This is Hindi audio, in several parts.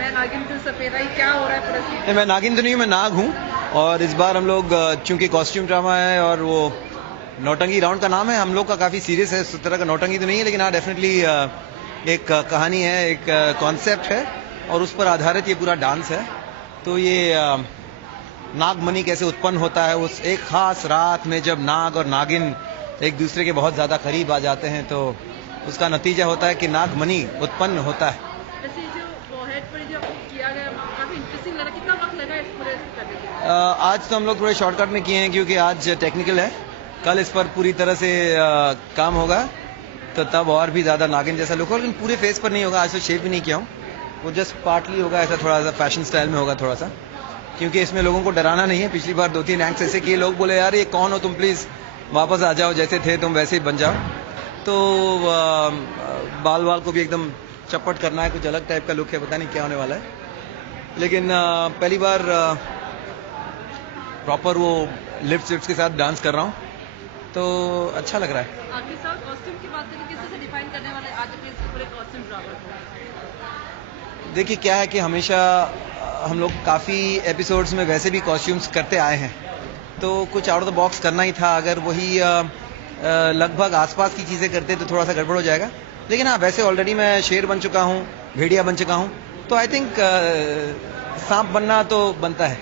मैं नागिन तो सफेदा ही, क्या हो रहा है पूरा सीन? मैं नागिन तो नहीं हूँ, मैं नाग हूँ। और इस बार हम लोग चूंकि कॉस्ट्यूम ड्रामा है और वो नौटंकी राउंड का नाम है, हम लोग का काफी सीरियस है। उस तरह का नौटंकी तो नहीं है, लेकिन हाँ डेफिनेटली एक कहानी है, एक कॉन्सेप्ट है और उस पर आधारित ये पूरा डांस है। तो ये नागमणि कैसे उत्पन्न होता है उस एक खास रात में, जब नाग और नागिन एक दूसरे के बहुत ज्यादा करीब आ जाते हैं, तो उसका नतीजा होता है कि नागमणि उत्पन्न होता है। वैसे जो वॉरहेड पर जो किया गया काफी इंटरेस्टिंग लगा, कितना वक्त लगा इस पूरे करने के लिए? आज तो हम लोग थोड़े शॉर्टकट में किए हैं क्योंकि आज टेक्निकल है, कल इस पर पूरी तरह से काम होगा, तो तब और भी ज्यादा नागिन जैसा लुक होगा। लेकिन पूरे फेस पर नहीं होगा, आज तो शेव भी नहीं किया हूँ, वो जस्ट पार्टली होगा, ऐसा थोड़ा सा फैशन स्टाइल में होगा थोड़ा सा, क्योंकि इसमें लोगों को डराना नहीं है। पिछली बार 2-3 एक्ट्स ऐसे किए, लोग बोले यार ये कौन हो तुम, प्लीज वापस आ जाओ, जैसे थे तुम वैसे ही बन जाओ। तो बाल बाल को भी एकदम चपट करना है, कुछ अलग टाइप का लुक है, पता नहीं क्या होने वाला है। लेकिन पहली बार प्रॉपर वो लिप्स के साथ डांस कर रहा हूँ, तो अच्छा लग रहा है। आपके साथ कॉस्ट्यूम की बात करें, किस तरह से डिफाइन करने वाले आज के इस पूरे कॉस्ट्यूम ड्रामा को? देखिए क्या है कि हमेशा हम लोग काफ़ी एपिसोड्स में वैसे भी कॉस्ट्यूम्स करते आए हैं, तो कुछ आउट ऑफ द बॉक्स करना ही था। अगर वही लगभग आसपास की चीज़ें करते तो थोड़ा सा गड़बड़ हो जाएगा। लेकिन हाँ, वैसे ऑलरेडी मैं शेर बन चुका हूँ, भेड़िया बन चुका हूँ, तो आई थिंक सांप बनना तो बनता है।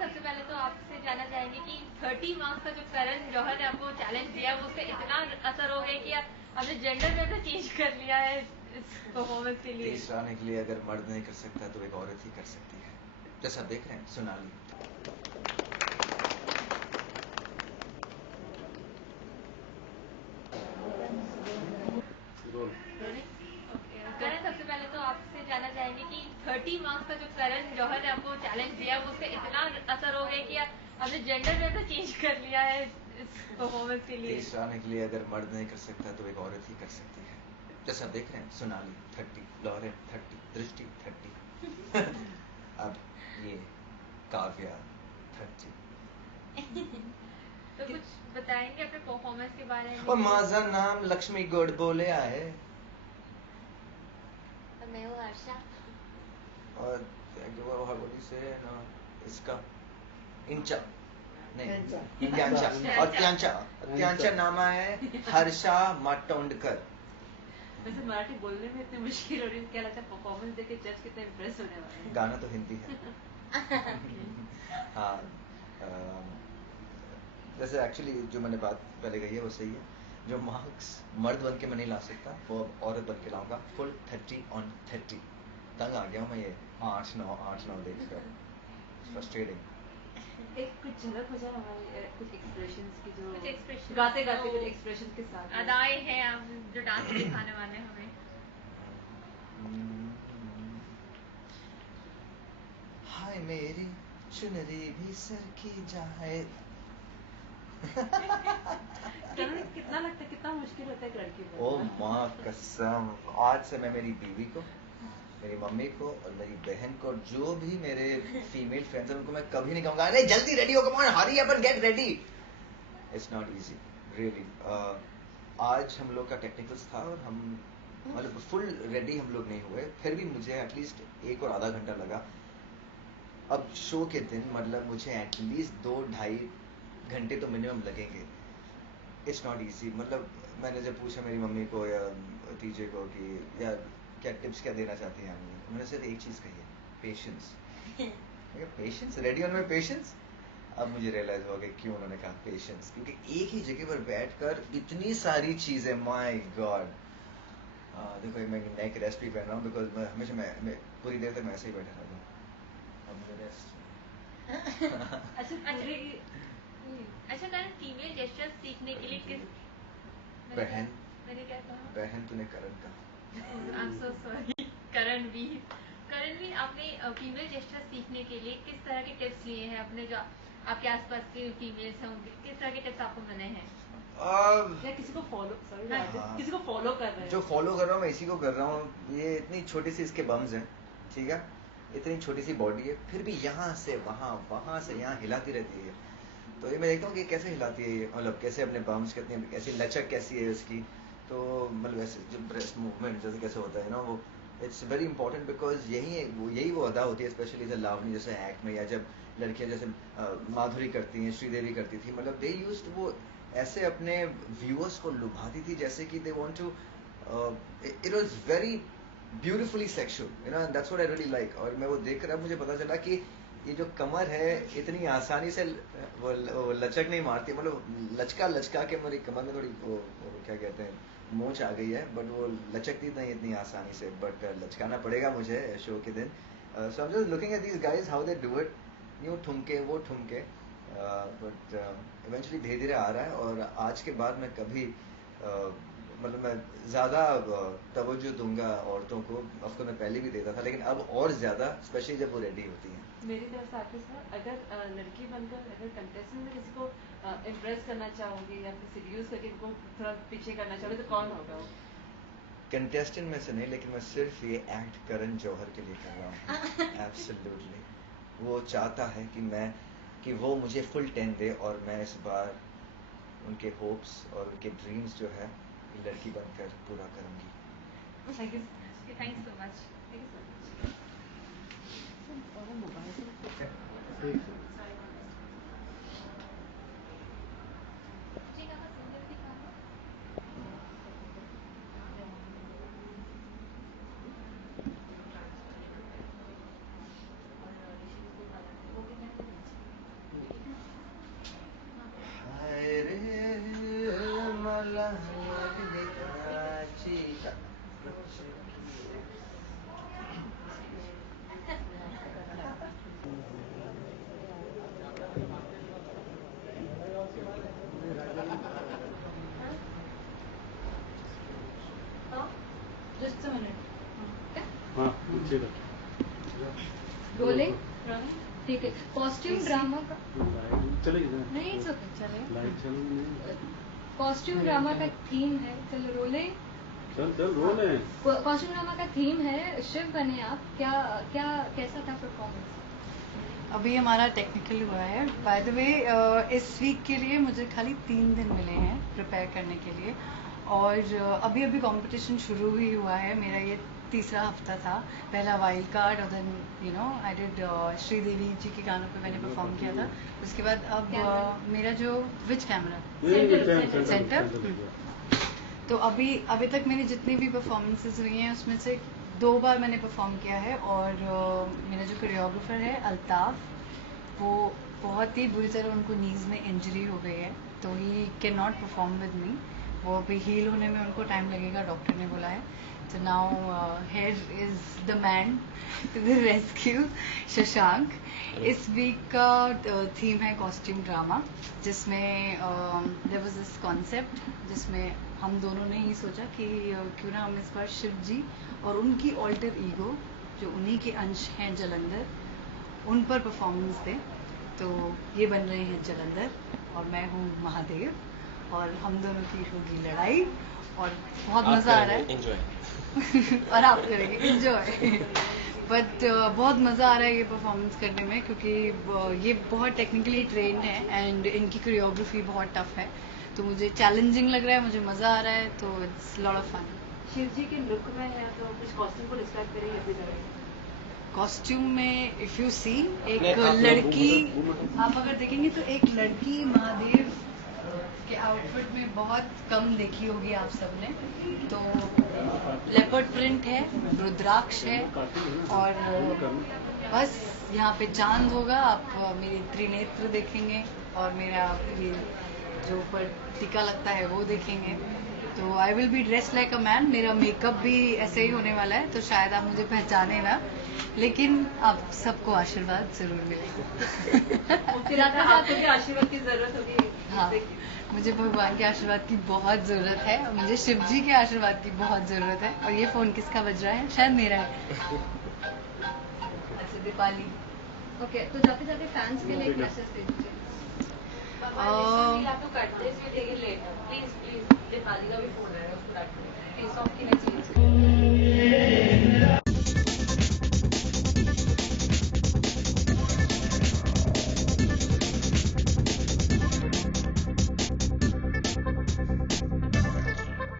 सबसे पहले तो आपसे जानना चाहेंगे कि 30 मार्क्स का जो करण जौहर ने आपको चैलेंज दिया, वो उससे इतना असर हो गया कि आपने जेंडर में भी चेंज कर लिया है इस परफॉर्मेंस के लिए? तीसरा आने के लिए अगर मर्द नहीं कर सकता तो एक औरत ही कर सकती है, जैसा देख रहे हैं सोनाली। सबसे पहले तो आपसे जानना चाहेंगे कि 30 मार्क्स का जो करण जौहर ने आपको चैलेंज दिया, वो उससे इतना असर हो गया कि आपने जेंडर में भी चेंज कर लिया है इस परफॉर्मेंस के लिए? तीसरा आने के लिए अगर मर्द नहीं कर सकता तो एक औरत ही कर सकती है, जैसा देख रहे हैं सोनाली 30, लॉरेन 30, दृष्टि 30, अब ये काव्या 30। तो कुछ बताएंगे अपने परफॉर्मेंस के बारे में? और माझा नाम लक्ष्मी गोड बोले आए, मैं हूँ हर्षा। और ना इसका इंचा नहीं त्यांचा नामा है हर्षा माटोंडकर। वैसे मराठी बोलने में इतनी मुश्किल हो रही है, क्या लगता है परफॉर्मेंस देख के जज कितने इम्प्रेस होने वाले हैं? गाना तो हिंदी है। हाँ, जैसे एक्चुअली जो मैंने बात पहले कही है वो सही है। जो मार्क्स मर्द बन के मैं नहीं ला सकता, वो औरत बन के लाऊंगा। Full 30 on 30। तंग आ गया हूँ मैं ये 8-9 देखकर, फ्रस्ट्रेटिंग। एक कुछ झलक हो जाए हमारे कुछ एक्सप्रेशंस की, जो कुछ एक्सप्रेशन गाते गाते कुछ एक्सप्रेशन के साथ अदाएं हैं आप जो डांस दिखाने वाले हैं हमें। हाय मेरी चुनरी भी सर की जाए। कितना लगता है, कितना मुश्किल होता है लड़की को? ओ माँ कसम, आज से मैं मेरी बीवी को, मेरी मम्मी को और मेरी बहन को, जो भी मेरे फीमेल फ्रेंड्स हैं, उनको मैं कभी नहीं कहूंगा नहीं जल्दी रेडी हो, come on hurry up and get ready. It's not easy really. आज हम लोग का टेक्निकल्स था और हम मतलब फुल रेडी हम लोग नहीं हुए, फिर भी मुझे एटलीस्ट 1 और आधा घंटा लगा। अब शो के दिन मतलब मुझे एटलीस्ट 2-2.5 घंटे तो मिनिमम लगेंगे। It's not easy. मतलब मैंने जब पूछा मेरी मम्मी को या तीजे को कि या क्या टिप्स क्या देना चाहती हैं, उन्होंने सिर्फ एक चीज़ कही है, patience. Patience, ready on my patience. अब मुझे रियलाइज हो गया क्यों उन्होंने कहा पेशेंस, क्योंकि एक ही जगह पर बैठकर इतनी सारी चीज़ें, माय गॉड। देखो मैं नेक रेस्ट भी पहन रहा हूँ बिकॉज मैं हमेशा मैं पूरी देर तक मैं ऐसे ही बैठा रहता हूँ। अब मुझे रेस्ट। अच्छा करण, फीमेल जेस्चर्स सीखने के लिए किस बहन मैंने क्या कहा? बहन तूने करण कहा। I am so sorry. Karanveer, आपने फीमेल जेस्चर्स सीखने के लिए किस तरह के टिप्स लिए हैं? अपने जो आपके आसपास के फीमेल्स हैं उनके किस तरह के टिप्स आपको मिले हैं? या किसी को फॉलो किसी को फॉलो कर रहे हैं? जो फॉलो कर रहा हूँ मैं इसी को कर रहा हूँ। ये इतनी छोटी सी इसके बम्स हैं, ठीक है, इतनी छोटी सी बॉडी है, फिर भी यहाँ से वहाँ, वहाँ से यहाँ हिलाती रहती है। तो ये मैं देखता हूँ कि कैसे हिलाती है ये, मतलब कैसे अपने बम्स, कितनी ऐसी लचक कैसी है उसकी। तो मतलब ऐसे जो ब्रेस्ट मूवमेंट जैसे कैसे होता है ना, वो इट्स वेरी इंपॉर्टेंट बिकॉज यही वो अदा होती है, स्पेशली जैसे लावनी जैसे एक्ट में, या जब लड़कियां जैसे माधुरी करती हैं, श्रीदेवी करती थी, मतलब दे यूज्ड वो ऐसे अपने व्यूअर्स को लुभाती थी जैसे कि they want to, it was very beautifully sexual, you know, that's what I really like. और मैं वो देख कर अब मुझे पता चला कि ये जो कमर है इतनी आसानी से वो लचक नहीं मारती, मतलब लचका के मेरी कमर में थोड़ी वो क्या कहते हैं मोच आ गई है, बट वो लचकती नहीं इतनी आसानी से, बट लचकाना पड़ेगा मुझे शो के दिन। So I am just looking at these guys how they do it, यूं ठुमके वो ठुमके, बट इवेंचुअली धीरे धीरे आ रहा है। और आज के बाद मैं कभी मतलब मैं ज़्यादा तवज्जो दूंगा औरतों को। ऑफकोर्स मैं पहले भी देता था, लेकिन अब और ज़्यादा, स्पेशली जब वो रेडी होती हैं। मेरी तरफ से आपके साथ, अगर लड़की बनकर अगर कंटेस्टेंट में किसी को इम्प्रेस करना चाहोगे या फिर सीरियस करके इनको थोड़ा पीछे करना चाहोगे तो कौन होगा वो? कंटेस्टेंट में से नहीं, लेकिन मैं सिर्फ ये एक्ट करण जौहर के लिए कर रहा हूँ। एब्सोल्युटली वो चाहता है कि वो मुझे फुल 10 दे, और मैं इस बार उनके होप्स और उनके ड्रीम्स जो है लड़की बनकर पूरा करूँगी। Thank you so much. Just a minute. बोले ठीक है। कॉस्ट्यूम ड्रामा का नहीं, चले कॉस्ट्यूम ड्रामा का थीम है, चलो रोले। कॉस्ट्यूम ड्रामा का थीम है शिव बने आप, क्या क्या कैसा था परफॉर्मेंस? अभी हमारा टेक्निकल हुआ है। बाय द वे इस वीक के लिए मुझे खाली 3 दिन मिले हैं प्रिपेयर करने के लिए, और अभी अभी कंपटीशन शुरू ही हुआ है। मेरा ये तीसरा हफ्ता था। पहला वाइल्ड कार्ड, और then you know I did Sridevi ji के गानों पे मैंने परफॉर्म किया था। उसके बाद अब मेरा जो विच कैमरा सेंटर, तो अभी तक मेरी जितनी भी परफॉर्मेंसेज हुई हैं उसमें से 2 बार मैंने परफॉर्म किया है। और मेरा जो कोरियोग्राफर है अल्ताफ, वो बहुत ही बुरी तरह उनको नीज में इंजरी हो गई है, तो he can not perform with me. वो अभी हील होने में उनको टाइम लगेगा, डॉक्टर ने बोला है। तो now here is the man to the rescue, Shashank. इस वीक का थीम है कॉस्ट्यूम ड्रामा, जिसमें देयर वाज दिस कॉन्सेप्ट जिसमें हम दोनों ने ही सोचा कि क्यों ना हम इस बार शिव जी और उनकी ऑल्टर ईगो जो उन्हीं के अंश हैं जलंधर, उन पर परफॉर्मेंस दें। तो ये बन रहे हैं जलंधर और मैं हूँ महादेव, और हम दोनों की होगी लड़ाई, और बहुत मजा आ रहा है। एंजॉय और आप करेंगे एंजॉय। बट बहुत मज़ा आ रहा है ये परफॉर्मेंस करने में, क्योंकि ये बहुत टेक्निकली ट्रेन्ड है एंड इनकी कोरियोग्राफी बहुत टफ है, तो मुझे चैलेंजिंग लग रहा है, मुझे मज़ा आ रहा है, तो it's lot of fun. Shiv ji के लुक में है तो कुछ कॉस्ट्यूम को डिस्क्राइब करेंगे अपनी तरह। कॉस्ट्यूम में इफ यू सी एक लड़की, आप अगर देखेंगे तो एक लड़की महादेव के आउटफिट में बहुत कम देखी होगी आप सबने। तो लेपर्ड प्रिंट है, रुद्राक्ष है, और बस यहाँ पे चांद होगा, आप मेरी त्रिनेत्र देखेंगे और मेरा ये जो ऊपर टीका लगता है वो देखेंगे। तो I will be dress like a man, मेरा मेकअप भी ऐसे ही होने वाला है, तो शायद आप मुझे पहचाने ना, लेकिन आप सबको आशीर्वाद जरूर मिलेगा। आपको आशीर्वाद की जरूरत होगी। हाँ, मुझे भगवान के आशीर्वाद की बहुत जरूरत है, और मुझे शिव जी के आशीर्वाद की बहुत जरूरत है। और ये फोन किसका बज रहा है? शायद मेरा है। अच्छा, दीपाली। ओके, तो जाते जाते फैंस के लिए एक मैसेज दे दीजिए। प्लीज दीपाली का भी फोन है, उसको फेस ऑफ की नहीं चाहिए।